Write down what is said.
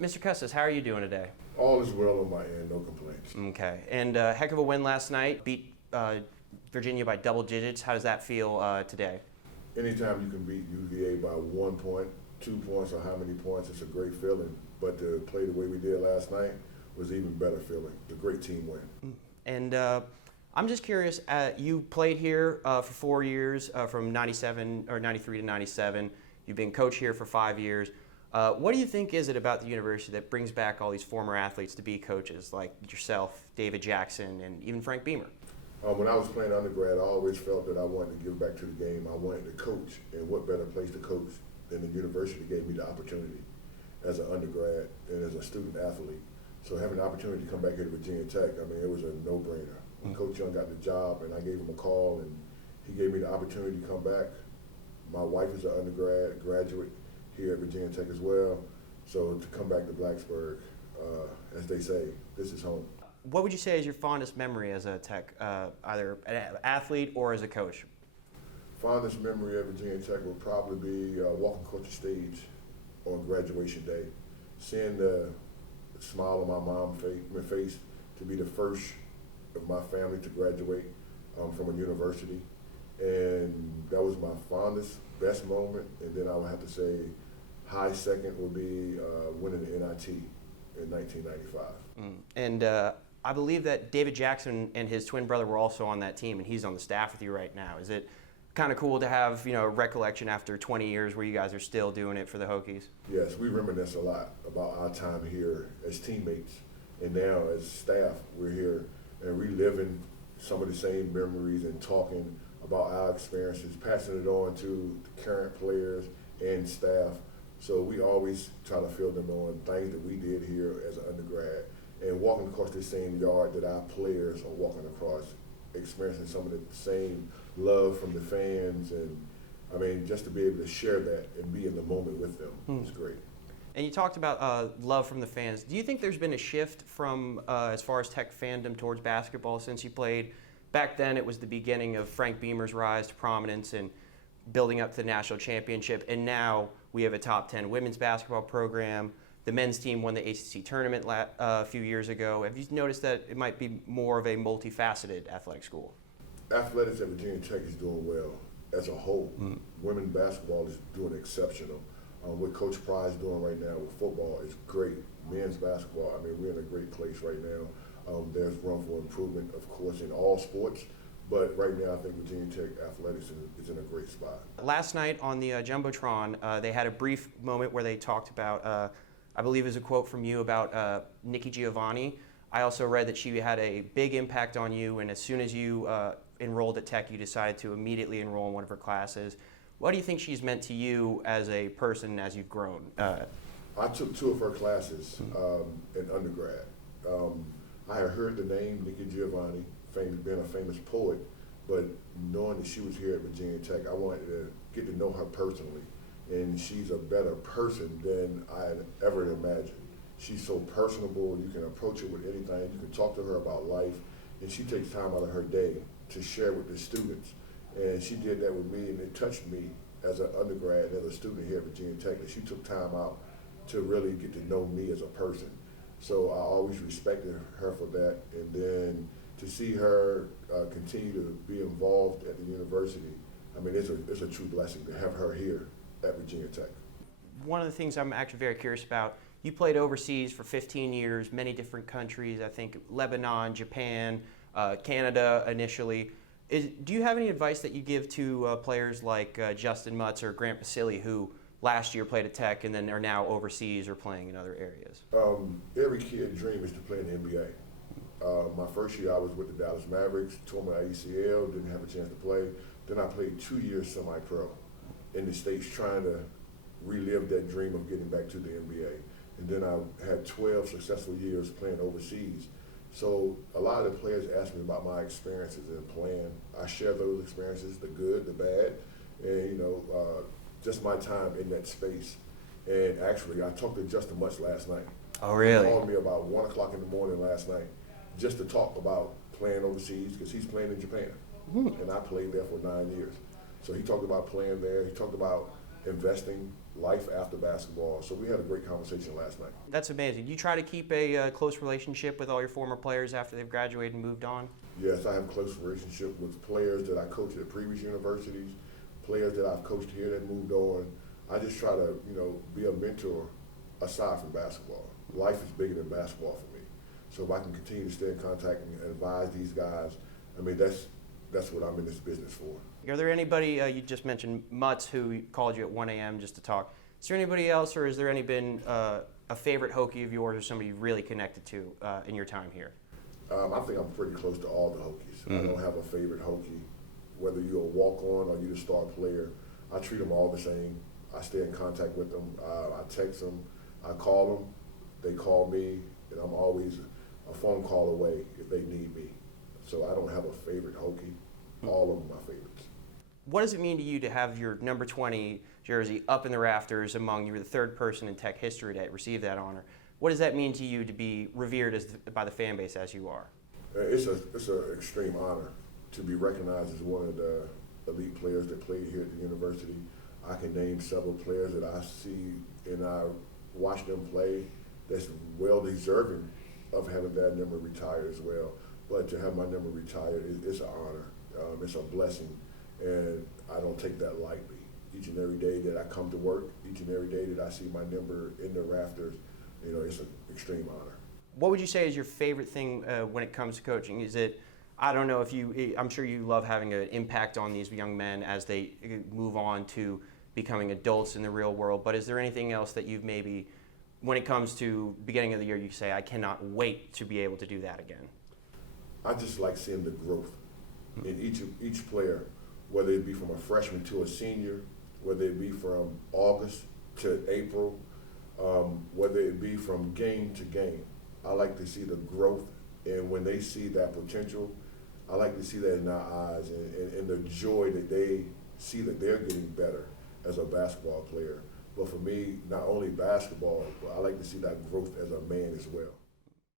Mr. Custis, how are you doing today? All is well on my end, no complaints. Okay, and heck of a win last night. Beat Virginia by double digits. How does that feel today? Anytime you can beat UVA by 1 point, 2 points, or how many points, it's a great feeling. But to play the way we did last night was even better feeling. It's a great team win. And I'm just curious. You played here for 4 years, from '97 or '93 to '97. You've been coach here for 5 years. What do you think is it about the university that brings back all these former athletes to be coaches, like yourself, David Jackson, and even Frank Beamer? When I was playing undergrad, I always felt that I wanted to give back to the game. I wanted to coach, and what better place to coach than the university gave me the opportunity as an undergrad and as a student athlete. So having the opportunity to come back here to Virginia Tech, I mean, it was a no-brainer. When Coach Young got the job, and I gave him a call, and he gave me the opportunity to come back. My wife is an graduate here at Virginia Tech as well. So to come back to Blacksburg, as they say, this is home. What would you say is your fondest memory as a Tech, either an athlete or as a coach? Fondest memory at Virginia Tech would probably be walking across the stage on graduation day, seeing the smile on my mom's face to be the first of my family to graduate from a university. And that was my fondest, best moment. And then I would have to say high second would be winning the NIT in 1995. And I believe that David Jackson and his twin brother were also on that team, and he's on the staff with you right now. Is it kind of cool to have, a recollection after 20 years where you guys are still doing it for the Hokies? Yes, we reminisce a lot about our time here as teammates, and now as staff, we're here and reliving some of the same memories and talking about our experiences, passing it on to the current players and staff. So we always try to fill them on things that we did here as an undergrad, and walking across the same yard that our players are walking across, experiencing some of the same love from the fans, and I mean, just to be able to share that and be in the moment with them is great. And you talked about love from the fans. Do you think there's been a shift from as far as Tech fandom towards basketball since you played? Back then, it was the beginning of Frank Beamer's rise to prominence and building up to the national championship, and now we have a top 10 women's basketball program. The men's team won the ACC tournament a few years ago. Have you noticed that it might be more of a multifaceted athletic school? Athletics at Virginia Tech is doing well as a whole. Women's basketball is doing exceptional. What Coach Pry's doing right now with football is great. Men's basketball, I mean, we're in a great place right now. There's room for improvement, of course, in all sports. But right now, I think Virginia Tech athletics is in a great spot. Last night on the Jumbotron, they had a brief moment where they talked about, I believe it was a quote from you about Nikki Giovanni. I also read that she had a big impact on you, and as soon as you enrolled at Tech, you decided to immediately enroll in one of her classes. What do you think she's meant to you as a person as you've grown? I took 2 of her classes in undergrad. I had heard the name Nikki Giovanni, being a famous poet, but knowing that she was here at Virginia Tech, I wanted to get to know her personally. And she's a better person than I had ever imagined. She's so personable, you can approach her with anything, you can talk to her about life, and she takes time out of her day to share with the students. And she did that with me, and it touched me as an undergrad, as a student here at Virginia Tech, that she took time out to really get to know me as a person. So I always respected her for that, and then to see her continue to be involved at the university, I mean, it's a true blessing to have her here at Virginia Tech. One of the things I'm actually very curious about, you played overseas for 15 years, many different countries, I think Lebanon, Japan, Canada initially. Do you have any advice that you give to players like Justin Mutz or Grant Basile, who last year played at Tech and then are now overseas or playing in other areas? Every kid's dream is to play in the NBA. My first year I was with the Dallas Mavericks, tore my ACL, didn't have a chance to play. Then I played 2 years semi-pro in the States trying to relive that dream of getting back to the NBA. And then I had 12 successful years playing overseas. So a lot of the players ask me about my experiences in playing. I share those experiences, the good, the bad, and just my time in that space. And actually, I talked to Justin Mutz last night. Oh, really? He called me about 1 o'clock in the morning last night just to talk about playing overseas because he's playing in Japan. And I played there for 9 years. So he talked about playing there. He talked about investing life after basketball. So we had a great conversation last night. That's amazing. Do you try to keep a close relationship with all your former players after they've graduated and moved on? Yes, I have a close relationship with players that I coached at previous universities, players that I've coached here that moved on. I just try to, be a mentor aside from basketball. Life is bigger than basketball for me. So if I can continue to stay in contact and advise these guys, that's what I'm in this business for. Are there anybody, you just mentioned Mutz, who called you at 1 a.m. just to talk. Is there anybody else, or has there been a favorite Hokie of yours or somebody you've really connected to in your time here? I think I'm pretty close to all the Hokies. I don't have a favorite Hokie. Whether you're a walk-on or you're the star player, I treat them all the same. I stay in contact with them. I text them. I call them. They call me, and I'm always a phone call away if they need me. So I don't have a favorite Hokie. All of them are my favorites. What does it mean to you to have your number 20 jersey up in the rafters among you were the third person in Tech history to receive that honor? What does that mean to you to be revered by the fan base as you are? It's an extreme honor to be recognized as one of the elite players that played here at the university. I can name several players that I see and I watch them play that's well deserving of having that number retired as well. But to have my number retired is an honor. It's a blessing, and I don't take that lightly. Each and every day that I come to work, each and every day that I see my number in the rafters, it's an extreme honor. What would you say is your favorite thing when it comes to coaching? Is it, I don't know if I'm sure you love having an impact on these young men as they move on to becoming adults in the real world, but is there anything else that you've maybe, when it comes to beginning of the year, you say, I cannot wait to be able to do that again? I just like seeing the growth in each player, whether it be from a freshman to a senior, whether it be from August to April, whether it be from game to game. I like to see the growth, and when they see that potential, I like to see that in their eyes and the joy that they see that they're getting better as a basketball player. But for me, not only basketball, but I like to see that growth as a man as well.